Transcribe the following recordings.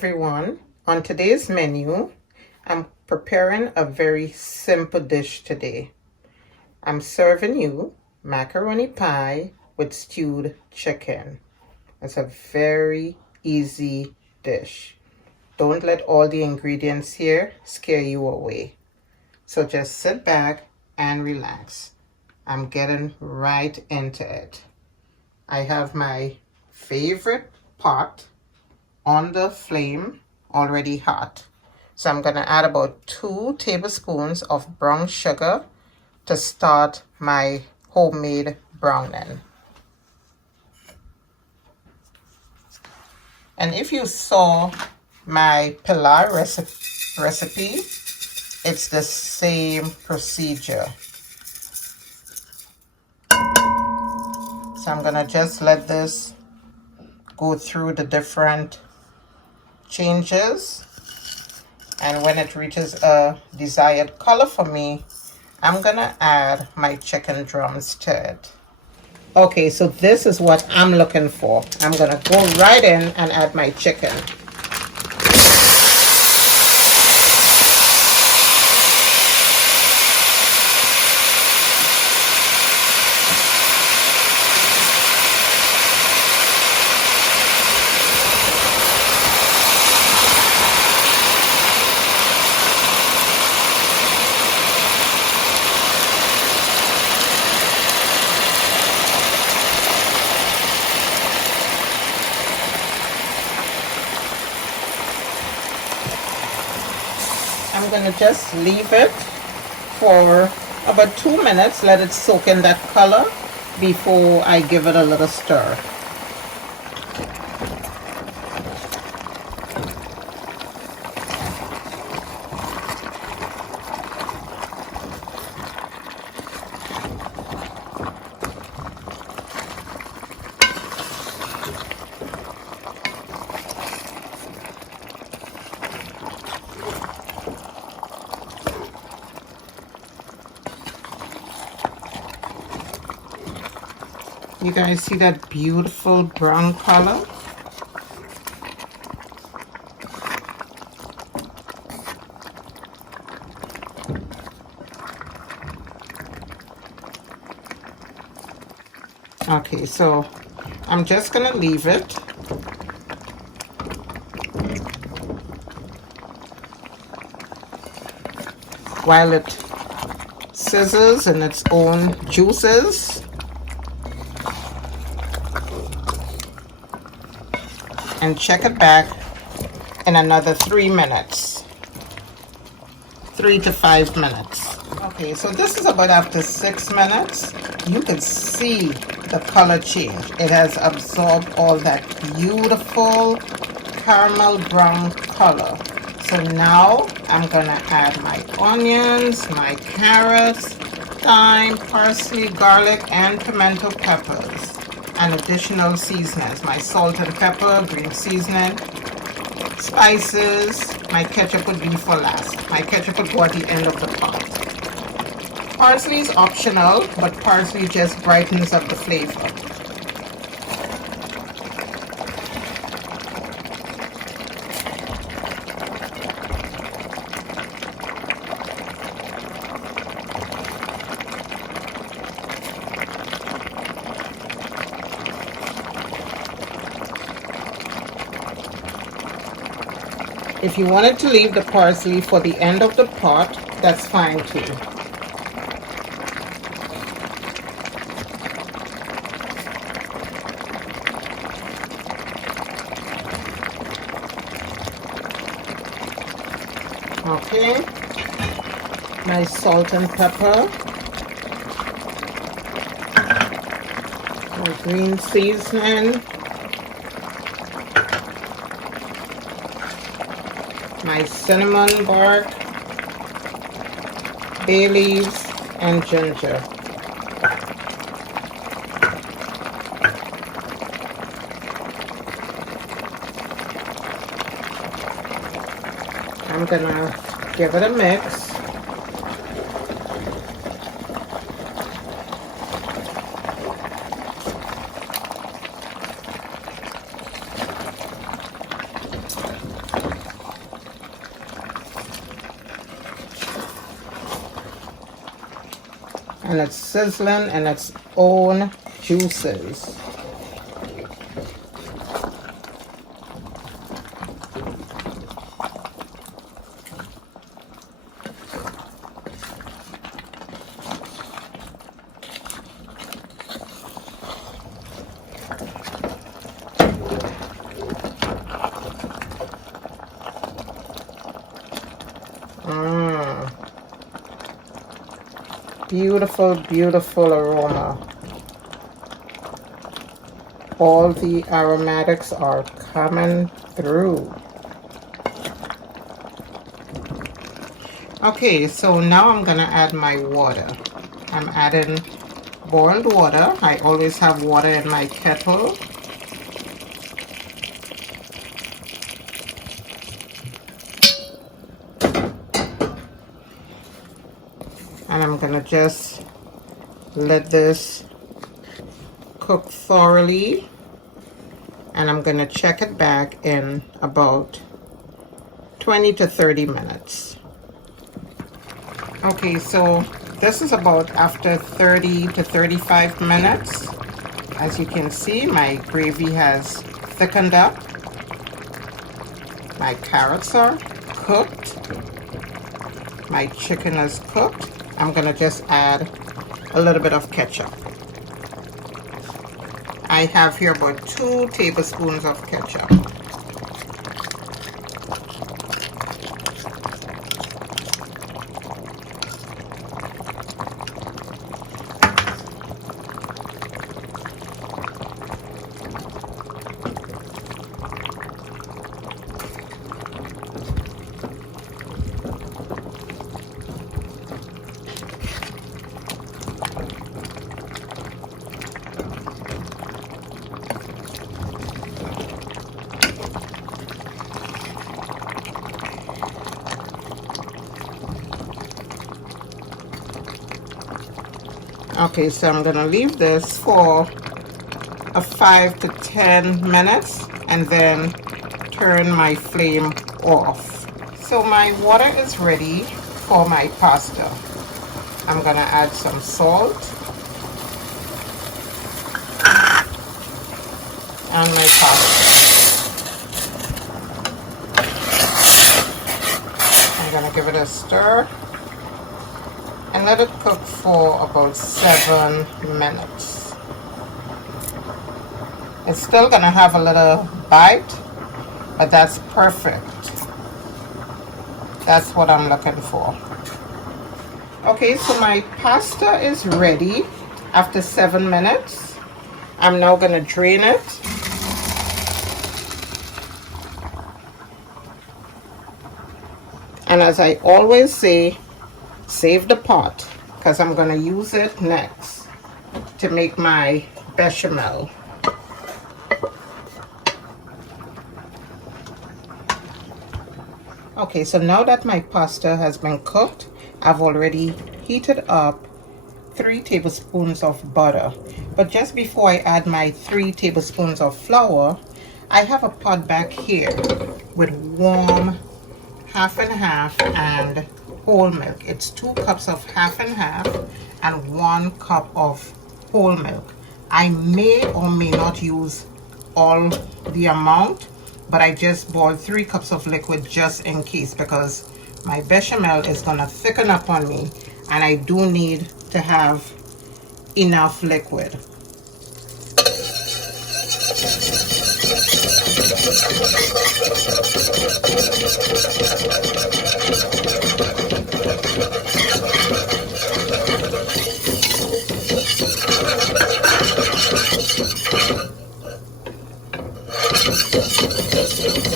everyone. On today's menu, I'm preparing a very simple dish today. I'm serving you macaroni pie with stewed chicken. It's a very easy dish. Don't let all the ingredients here scare you away. So just sit back and relax. I'm getting right into it. I have my favorite pot on the flame already hot. So I'm going to add about 2 tablespoons of brown sugar to start my homemade browning. And if you saw my pilar recipe, it's the same procedure. So I'm going to just let this go through the different changes, and when it reaches a desired color for me, I'm gonna add my chicken drums to it. Okay, so this is what I'm looking for. I'm gonna go right in and add my chicken. I'm going to just leave it for about 2 minutes, let it soak in that color before I give it a little stir. You guys see that beautiful brown color? Okay, so I'm just gonna leave it. While it sizzles in its own juices. And check it back in another 3 minutes. 3 to 5 minutes. Okay, so this is about after 6 minutes. You can see the color change. It has absorbed all that beautiful caramel brown color. So now I'm gonna add my onions, my carrots, thyme, parsley, garlic, and pimento peppers. And additional seasonings, my salt and pepper, green seasoning, spices. My ketchup would be for last. My ketchup would go at the end of the pot. Parsley is optional, but parsley just brightens up the flavor. If you wanted to leave the parsley for the end of the pot, that's fine too. Okay, my salt and pepper, my green seasoning, my cinnamon bark, bay leaves, and ginger. I'm gonna give it a mix. and it's sizzling in its own juices. Beautiful, beautiful aroma. All the aromatics are coming through. Okay, so now I'm gonna add my water. I'm adding boiled water. I always have water in my kettle. And I'm gonna just let this cook thoroughly, and I'm gonna check it back in about 20 to 30 minutes. Okay, so this is about after 30 to 35 minutes. As you can see, my gravy has thickened up. My carrots are cooked. My chicken is cooked. I'm gonna just add a little bit of ketchup. I have here about 2 tablespoons of ketchup. Okay, so I'm gonna leave this for a 5 to 10 minutes and then turn my flame off. So my water is ready for my pasta. I'm gonna add some salt and my pasta. I'm gonna give it a stir and let it cook for about 7 minutes. It's still gonna have a little bite, but that's perfect. That's what I'm looking for. Okay, so my pasta is ready after 7 minutes. I'm now gonna drain it. And as I always say, save the pot, because I'm gonna use it next to make my bechamel. Okay, so now that my pasta has been cooked, I've already heated up 3 tablespoons of butter. But just before I add my 3 tablespoons of flour, I have a pot back here with warm half and half and whole milk. It's 2 cups of half and half and 1 cup of whole milk. I may or may not use all the amount, but I just boiled 3 cups of liquid just in case, because my bechamel is gonna thicken up on me and I do need to have enough liquid.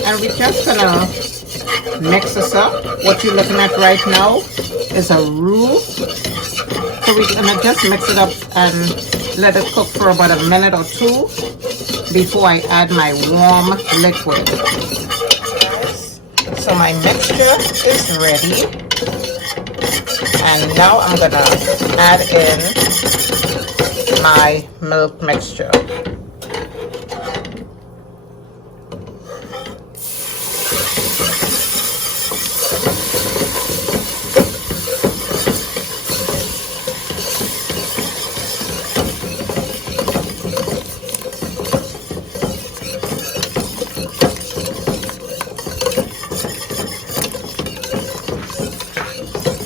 And we're just gonna mix this up. What you're looking at right now is a roux. So we're gonna just mix it up and let it cook for about a minute or 2 before I add my warm liquid. So my mixture is ready. And now I'm gonna add in my milk mixture.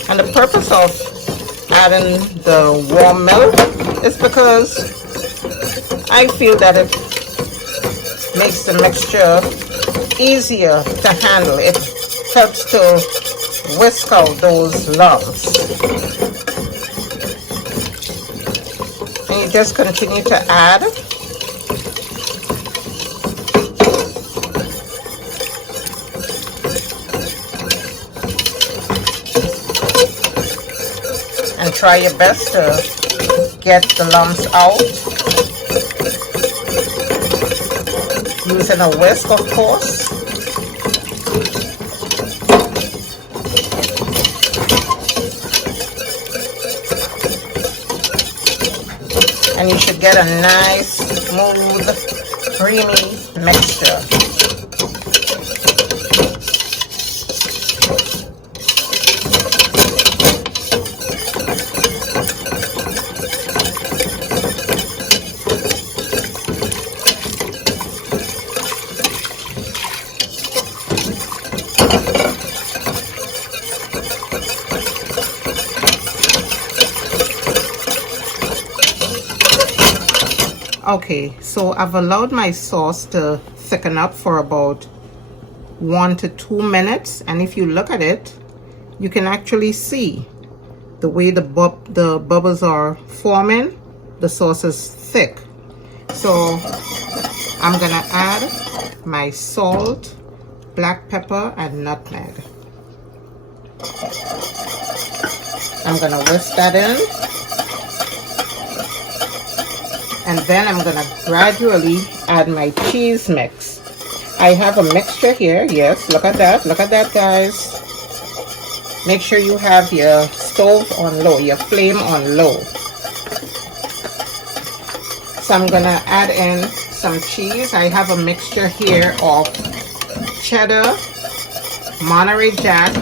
And the purpose of adding the warm milk is because I feel that it makes the mixture easier to handle. It helps to whisk out those lumps. And you just continue to add. And try your best to get the lumps out. Using a whisk, of course. And you should get a nice, smooth, creamy mixture. Okay, so I've allowed my sauce to thicken up for about 1 to 2 minutes, and if you look at it, you can actually see the way the bubbles are forming. The sauce is thick. So I'm gonna add my salt, black pepper, and nutmeg. I'm gonna whisk that in. And then I'm gonna gradually add my cheese mix. I have a mixture here. Yes, look at that guys. Make sure you have your stove on low, your flame on low. So I'm gonna add in some cheese. I have a mixture here of cheddar, Monterey Jack,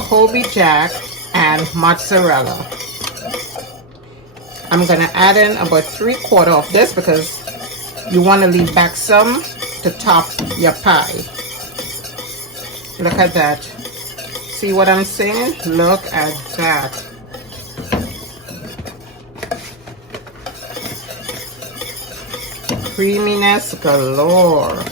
Colby Jack, and mozzarella. I'm gonna add in about 3/4 of this because you want to leave back some to top your pie. Look at that. See what I'm saying? Look at that. Creaminess galore.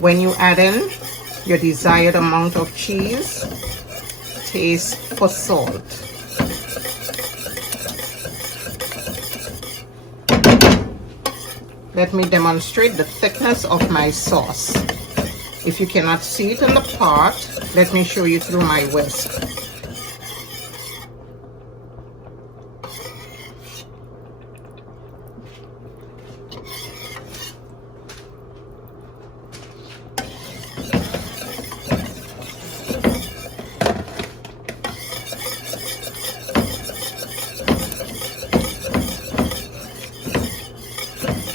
When you add in your desired amount of cheese, taste for salt. Let me demonstrate the thickness of my sauce. If you cannot see it in the pot, let me show you through my whisk.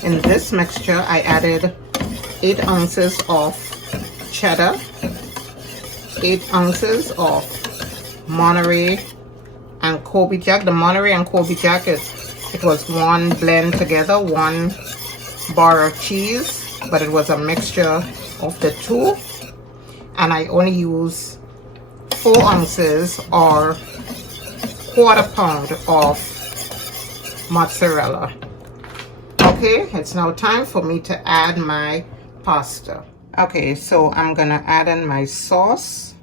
In this mixture, I added 8 ounces of cheddar, 8 ounces of Monterey and Colby Jack. The Monterey and Colby Jack, it was one blend together, one bar of cheese, but it was a mixture of the two. And I only use 4 ounces or 1/4 pound of mozzarella. Okay, it's now time for me to add my pasta. Okay, so I'm gonna add in my sauce.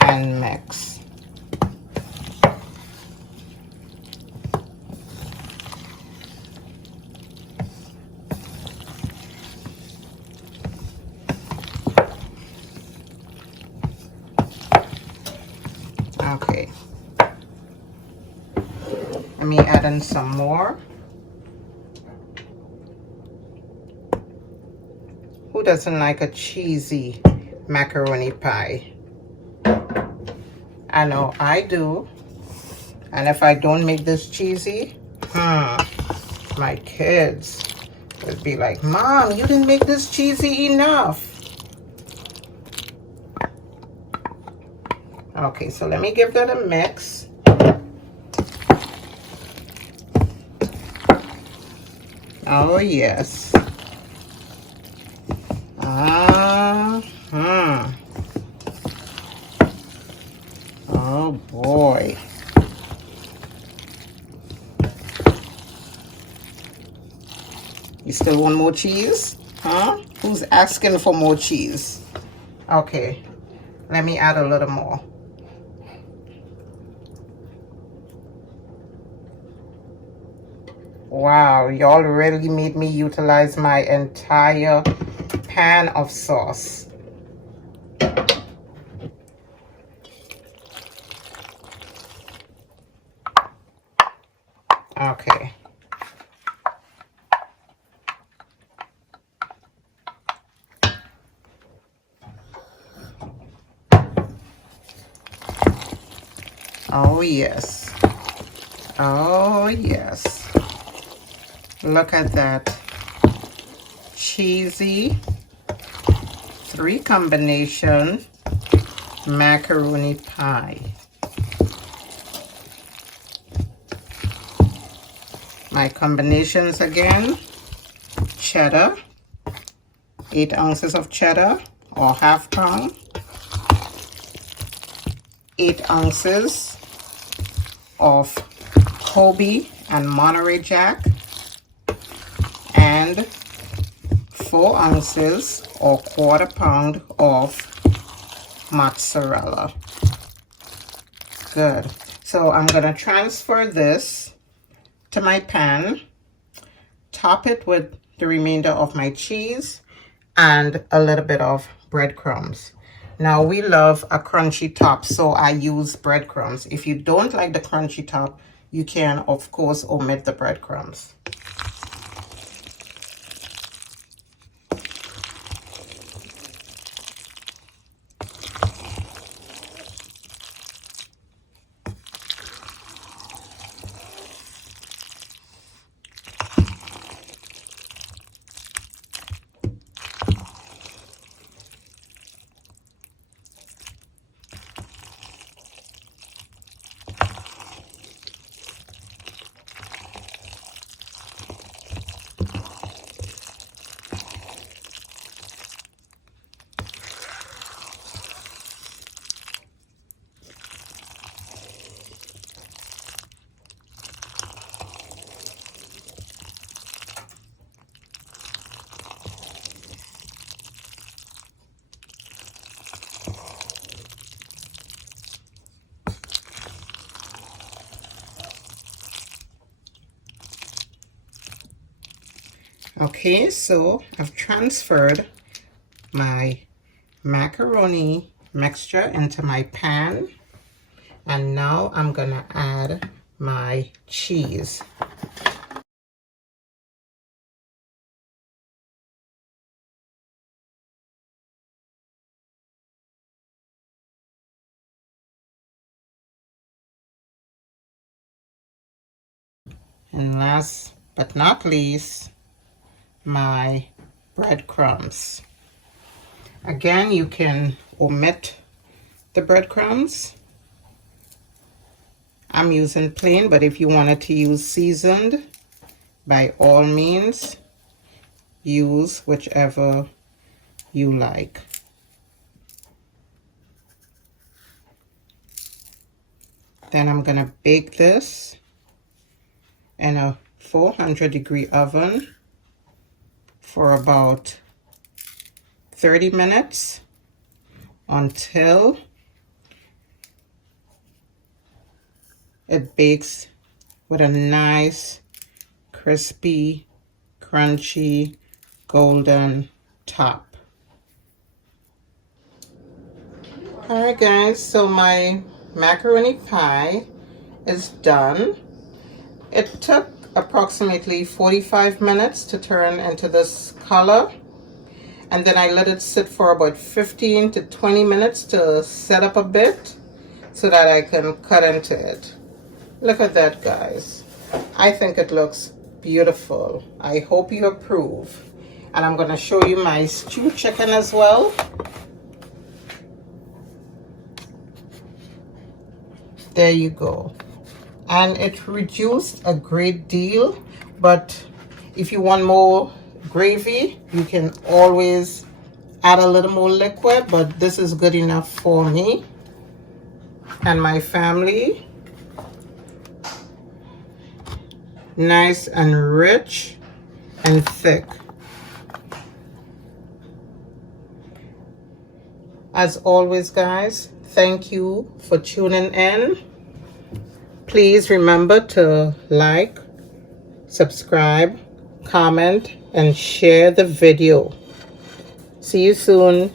And mix. Okay, let me add in some more. Who doesn't like a cheesy macaroni pie? I know I do. And if I don't make this cheesy, my kids would be like, Mom, you didn't make this cheesy enough. Okay, so let me give that a mix. Oh, yes. Oh, boy. You still want more cheese? Huh? Who's asking for more cheese? Okay, let me add a little more. Wow, y'all really made me utilize my entire pan of sauce. Okay. Oh, yes. Oh, yes. Look at that. Cheesy 3 combination macaroni pie. My combinations again: cheddar, 8 ounces of cheddar or half pound, 8 ounces of Colby and Monterey Jack, and 4 ounces or quarter pound of mozzarella. Good. So I'm going to transfer this to my pan, top it with the remainder of my cheese and a little bit of breadcrumbs. Now we love a crunchy top, so I use breadcrumbs. If you don't like the crunchy top, you can of course omit the breadcrumbs. Okay, so I've transferred my macaroni mixture into my pan, and now I'm gonna add my cheese. And last but not least, my breadcrumbs. Again, you can omit the breadcrumbs. I'm using plain, but if you wanted to use seasoned, by all means, use whichever you like. Then I'm gonna bake this in a 400-degree oven for about 30 minutes until it bakes with a nice, crispy, crunchy, golden top. Alright guys, so my macaroni pie is done. It took approximately 45 minutes to turn into this color, and then I let it sit for about 15 to 20 minutes to set up a bit so that I can cut into it. Look at that, guys. I think it looks beautiful. I hope you approve. And I'm going to show you my stewed chicken as well. There you go. And it reduced a great deal, but if you want more gravy, you can always add a little more liquid, but this is good enough for me and my family. Nice and rich and thick. As always, guys, thank you for tuning in. Please remember to like, subscribe, comment, and share the video. See you soon.